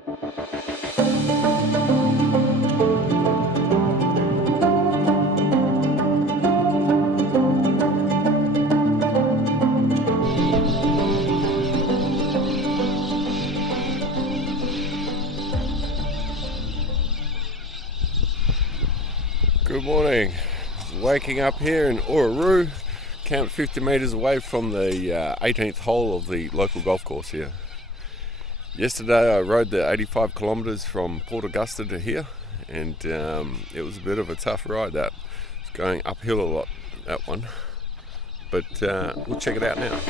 Good morning. Waking up here in Oruru, camped 50 metres away from the 18th hole of the local golf course here. Yesterday I rode the 85 kilometres from Port Augusta to here, and it was a bit of a tough ride. That it's going uphill a lot, that one, but we'll check it out now.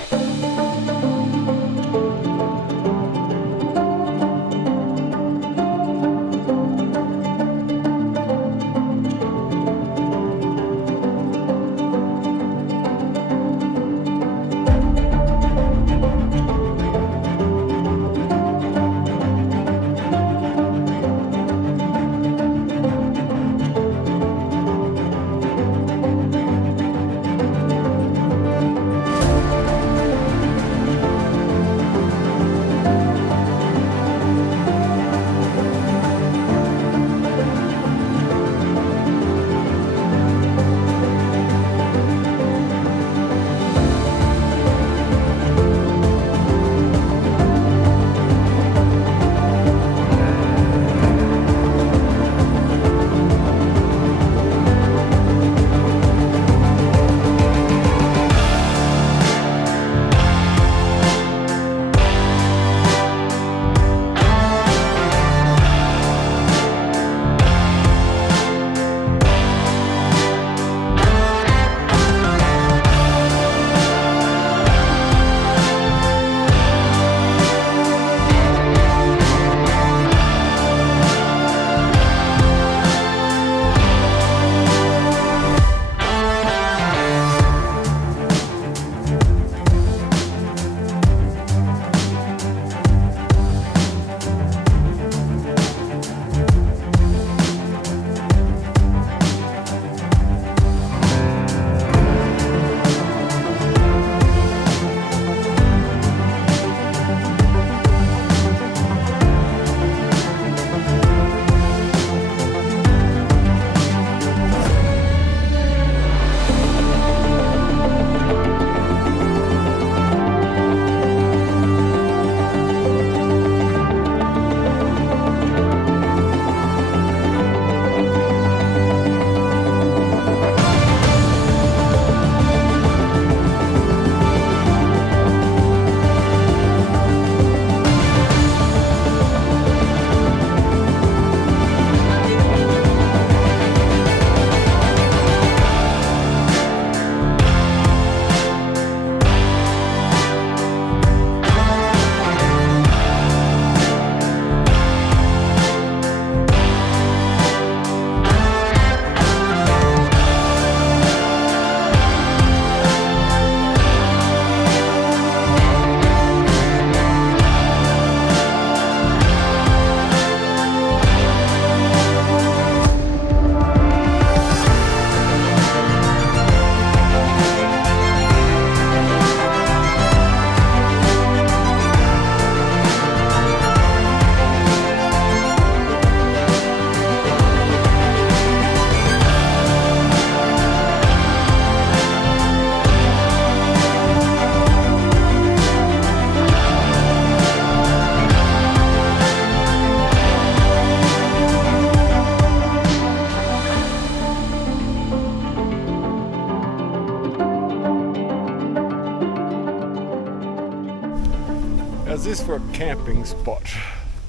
How's this for a camping spot?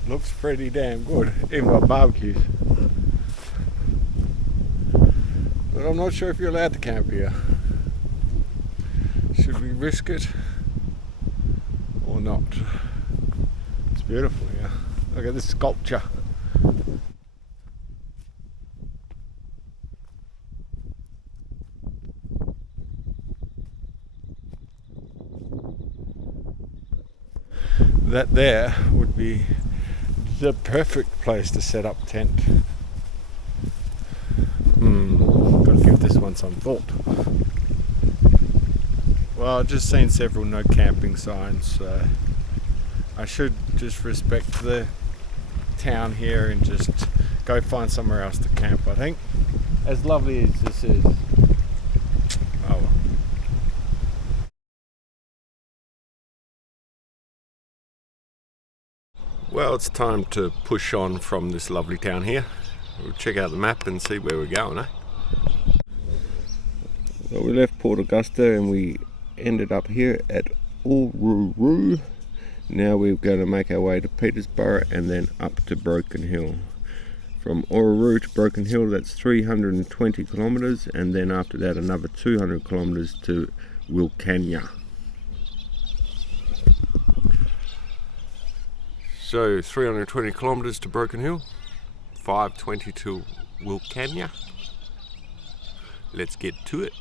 Looks pretty damn good, even got barbecues. But I'm not sure if you're allowed to camp here. Should we risk it or not? It's beautiful here. Look at this sculpture. That there would be the perfect place to set up tent. Gotta give this one some thought. Well, I've just seen several no camping signs, so I should just respect the town here and just go find somewhere else to camp, I think. As lovely as this is. Oh well. Well, it's time to push on from this lovely town here. We'll check out the map and see where we're going, eh? Well, we left Port Augusta and we ended up here at Uluru. Now we're going to make our way to Petersburg and then up to Broken Hill. From Uluru to Broken Hill, that's 320 kilometres, and then after that another 200 kilometres to Willcannia. So 320 kilometres to Broken Hill, 520 to Willcannia. Let's get to it.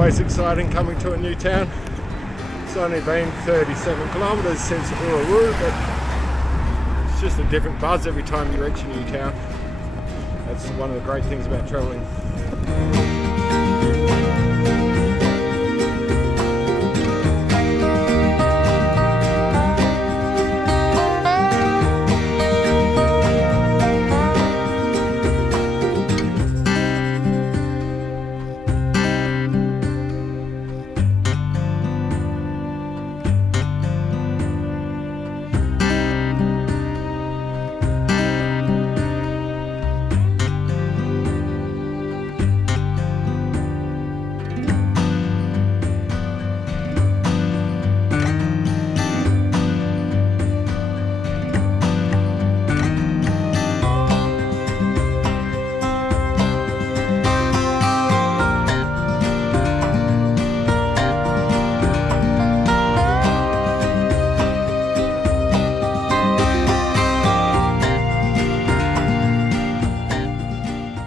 It's exciting coming to a new town. It's only been 37 kilometres since Uluru, but it's just a different buzz every time you reach a new town. That's one of the great things about travelling.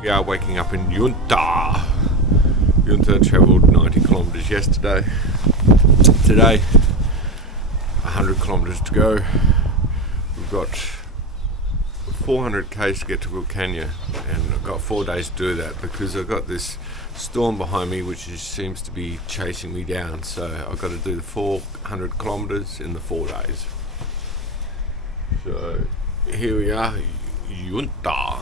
We are waking up in Junta. Junta travelled 90 kilometres yesterday. Today, 100 kilometres to go. We've got 400 k's to get to Willcannia, and I've got 4 days to do that because I've got this storm behind me which seems to be chasing me down. So I've got to do the 400 kilometres in the 4 days. So here we are, Junta.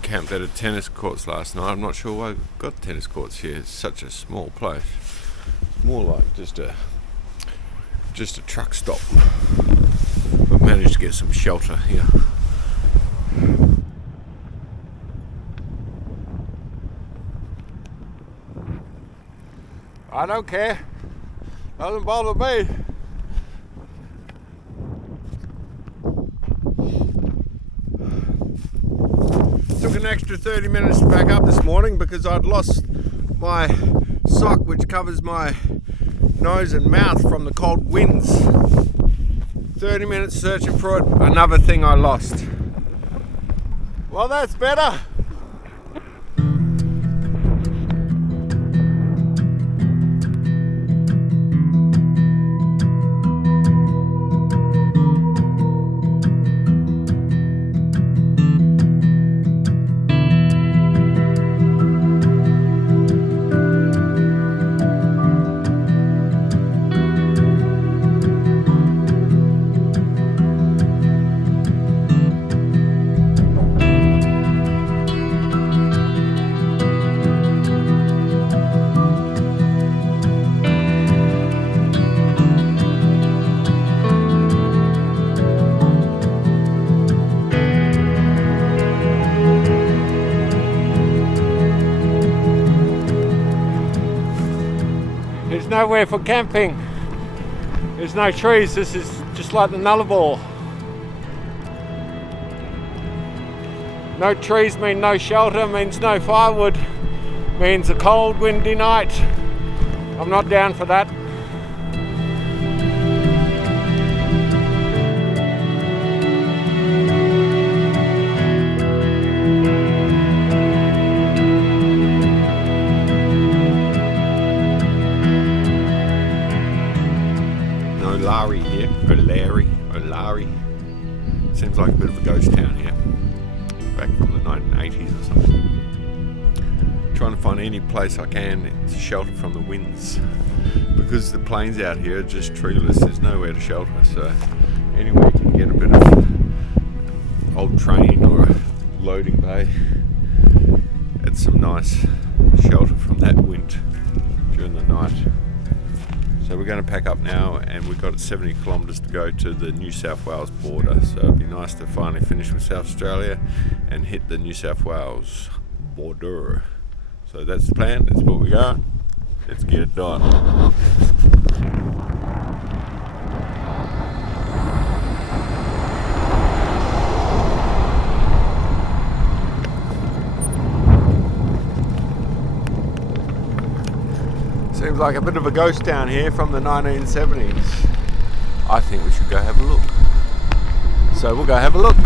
Camped at a tennis courts last night. I'm not sure why I've got tennis courts here. It's such a small place. More like just a truck stop. I've managed to get some shelter here. I don't care. Doesn't bother me. Took an extra 30 minutes to back up this morning because I'd lost my sock which covers my nose and mouth from the cold winds. 30 minutes searching for it, another thing I lost. Well, that's better. There's nowhere for camping. There's no trees, this is just like the Nullarbor. No trees mean no shelter, means no firewood, means a cold, windy night. I'm not down for that. Olari here, Olari. Seems like a bit of a ghost town here, back from the 1980s or something. Trying to find any place I can to shelter from the winds, because the plains out here are just treeless. There's nowhere to shelter, so anywhere you can get a bit of old train or a loading bay, it's some nice shelter from that wind during the night. So we're going to pack up now, and we've got 70 kilometres to go to the New South Wales border. So it'd be nice to finally finish with South Australia and hit the New South Wales border. So that's the plan, that's what we got. Let's get it done. Seems like a bit of a ghost town here from the 1970s. I think we should go have a look. So we'll go have a look.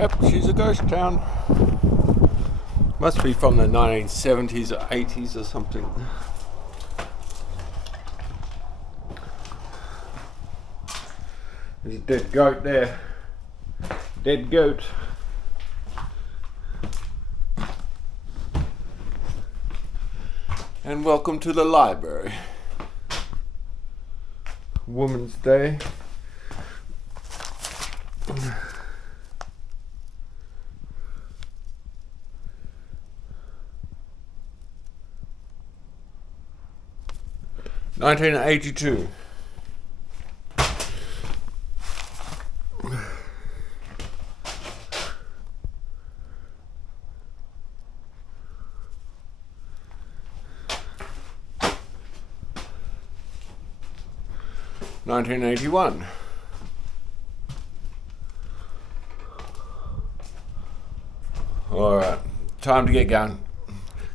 Yep, she's a ghost town. Must be from the 1970s or 80s or something. There's a dead goat there. Dead goat. And welcome to the library. Women's Day. $1982. $1981. Alright, time to get going.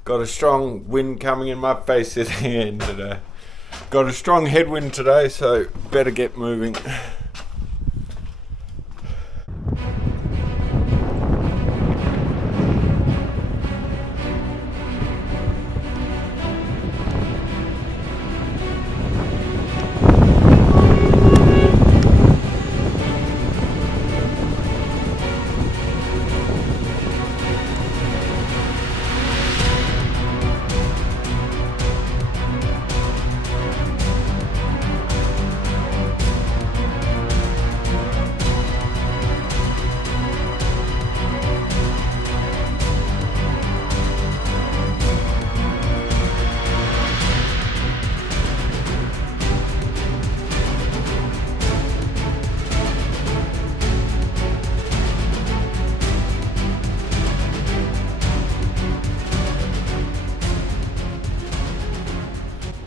Got a strong wind coming in my face at the end today. Got a strong headwind today, so better get moving.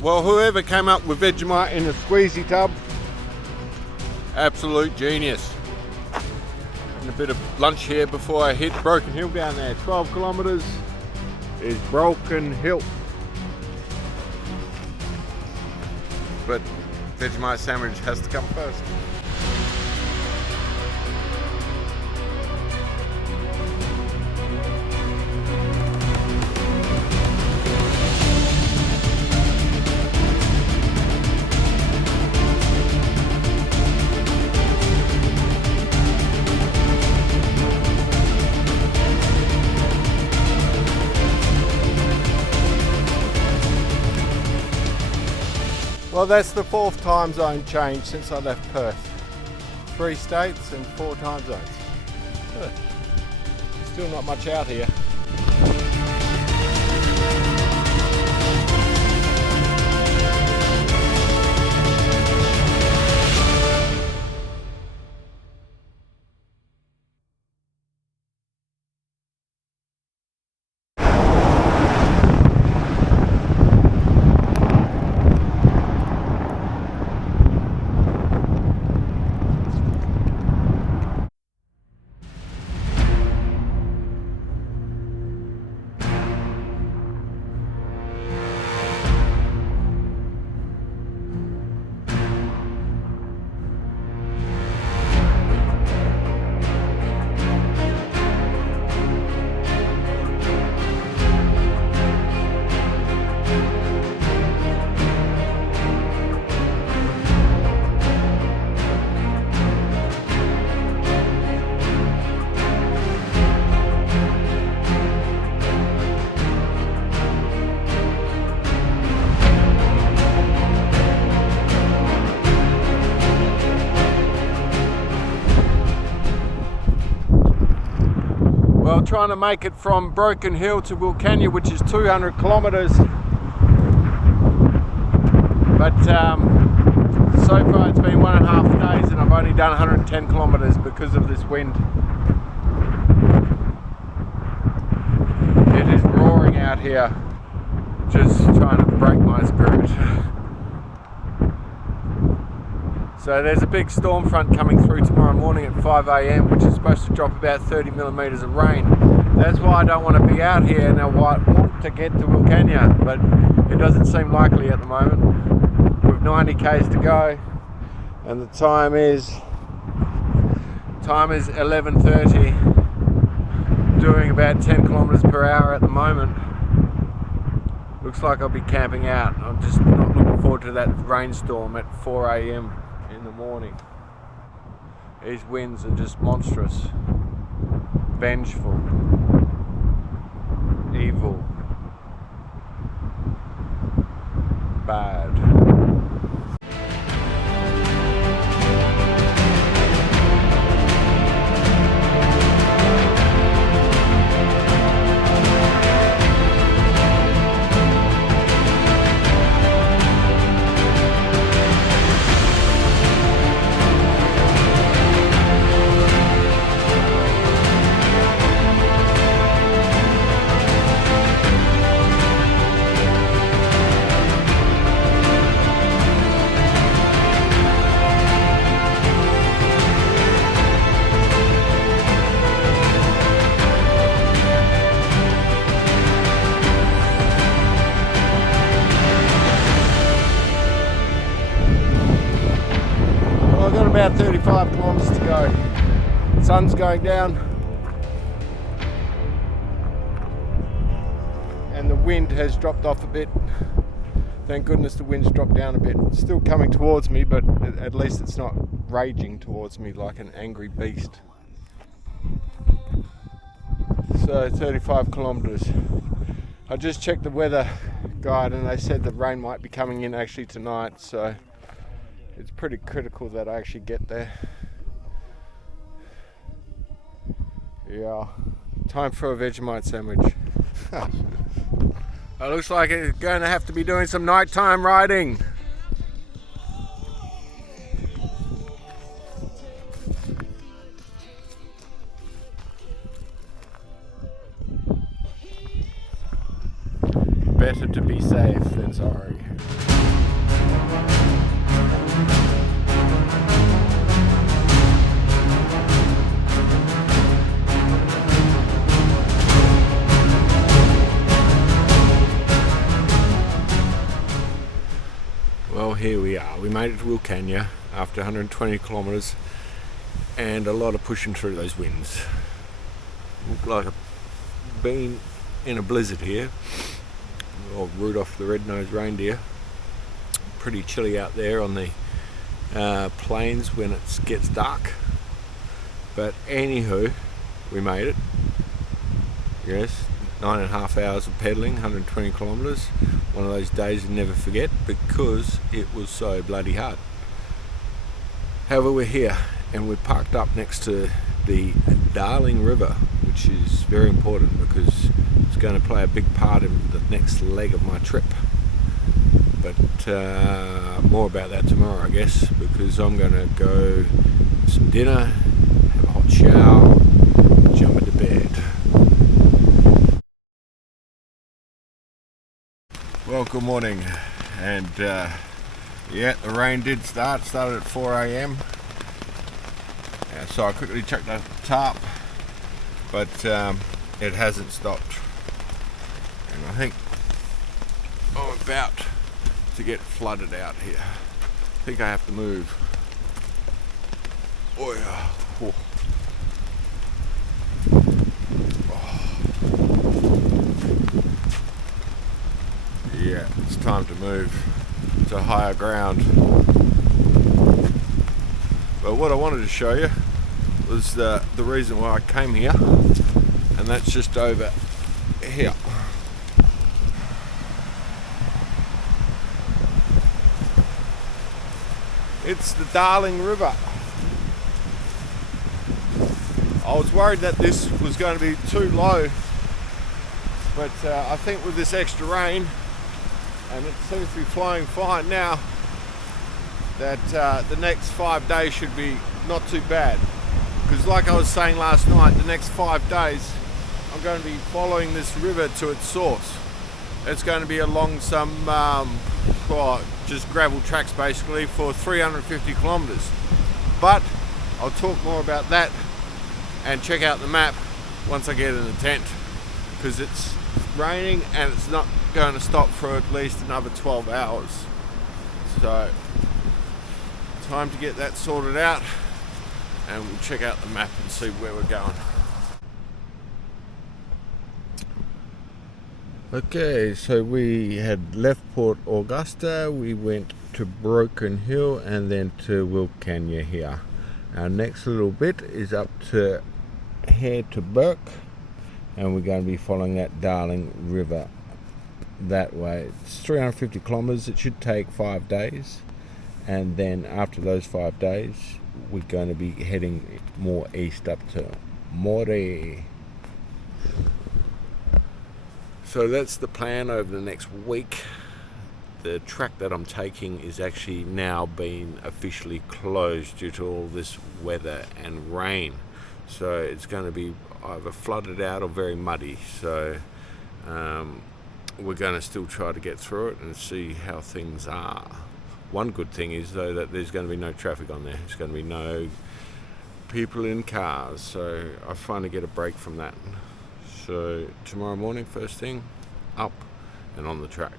Well, whoever came up with Vegemite in a squeezy tub, absolute genius. And a bit of lunch here before I hit Broken Hill down there. 12 kilometers is Broken Hill. But Vegemite sandwich has to come first. Well, that's the 4th time zone change since I left Perth. 3 states and 4 time zones. Still not much out here. Well, trying to make it from Broken Hill to Willcannia, which is 200 kilometers. But so far it's been 1.5 days and I've only done 110 kilometers because of this wind. It is roaring out here, just trying to break my spirit. So there's a big storm front coming through tomorrow morning at 5 a.m, which is supposed to drop about 30 millimeters of rain. That's why I don't want to be out here now. I want to get to Willcannia, but it doesn't seem likely at the moment. With 90 k's to go, and the time is 11:30, doing about 10 kilometers per hour at the moment. Looks like I'll be camping out. I'm just not looking forward to that rainstorm at 4 a.m. in the morning. These winds are just monstrous, vengeful, evil, bad. About 35 kilometers to go. Sun's going down and the wind has dropped off a bit. Thank goodness the wind's dropped down a bit. It's still coming towards me, but at least it's not raging towards me like an angry beast. So 35 kilometers. I just checked the weather guide and they said the rain might be coming in actually tonight, so it's pretty critical that I actually get there. Yeah, time for a Vegemite sandwich. It looks like it's going to have to be doing some nighttime riding. Better to be safe than sorry. we made it to Willcannia after 120 kilometres and a lot of pushing through those winds. Looked like I've been in a blizzard here. Or Rudolph the red-nosed reindeer. Pretty chilly out there on the plains when it gets dark. But anywho, we made it. Yes, 9.5 hours of pedalling, 120 kilometres. One of those days you never forget because it was so bloody hard. However, we're here and we're parked up next to the Darling River, which is very important because it's going to play a big part in the next leg of my trip. But more about that tomorrow, I guess, because I'm going to go have some dinner, have a hot shower, jump into bed. Well, good morning, and yeah, the rain did started at 4 a.m. So I quickly checked the tarp, but it hasn't stopped, and I think I'm about to get flooded out here. I think I have to move. Oh yeah. Oh. Yeah, it's time to move to higher ground. But what I wanted to show you was the reason why I came here, and that's just over here. It's the Darling River. I was worried that this was going to be too low, but I think with this extra rain, and it seems to be flowing fine now, that the next 5 days should be not too bad. Because like I was saying last night, the next 5 days I'm going to be following this river to its source. It's going to be along some just gravel tracks basically for 350 kilometres. But I'll talk more about that and check out the map once I get in the tent, because it's raining and it's not going to stop for at least another 12 hours. So time to get that sorted out, and we'll check out the map and see where we're going. Okay, so we had left Port Augusta, we went to Broken Hill and then to Willcannia here. Our next little bit is up to to Burke, and we're going to be following that Darling River that way. It's 350 kilometres, it should take 5 days, and then after those 5 days we're going to be heading more east up to More. So that's the plan over the next week. The track that I'm taking is actually now being officially closed due to all this weather and rain. So it's going to be either flooded out or very muddy. So we're going to still try to get through it and see how things are. One good thing is though that there's going to be no traffic on there. There's going to be no people in cars. So I finally get a break from that. So tomorrow morning, first thing, up and on the track.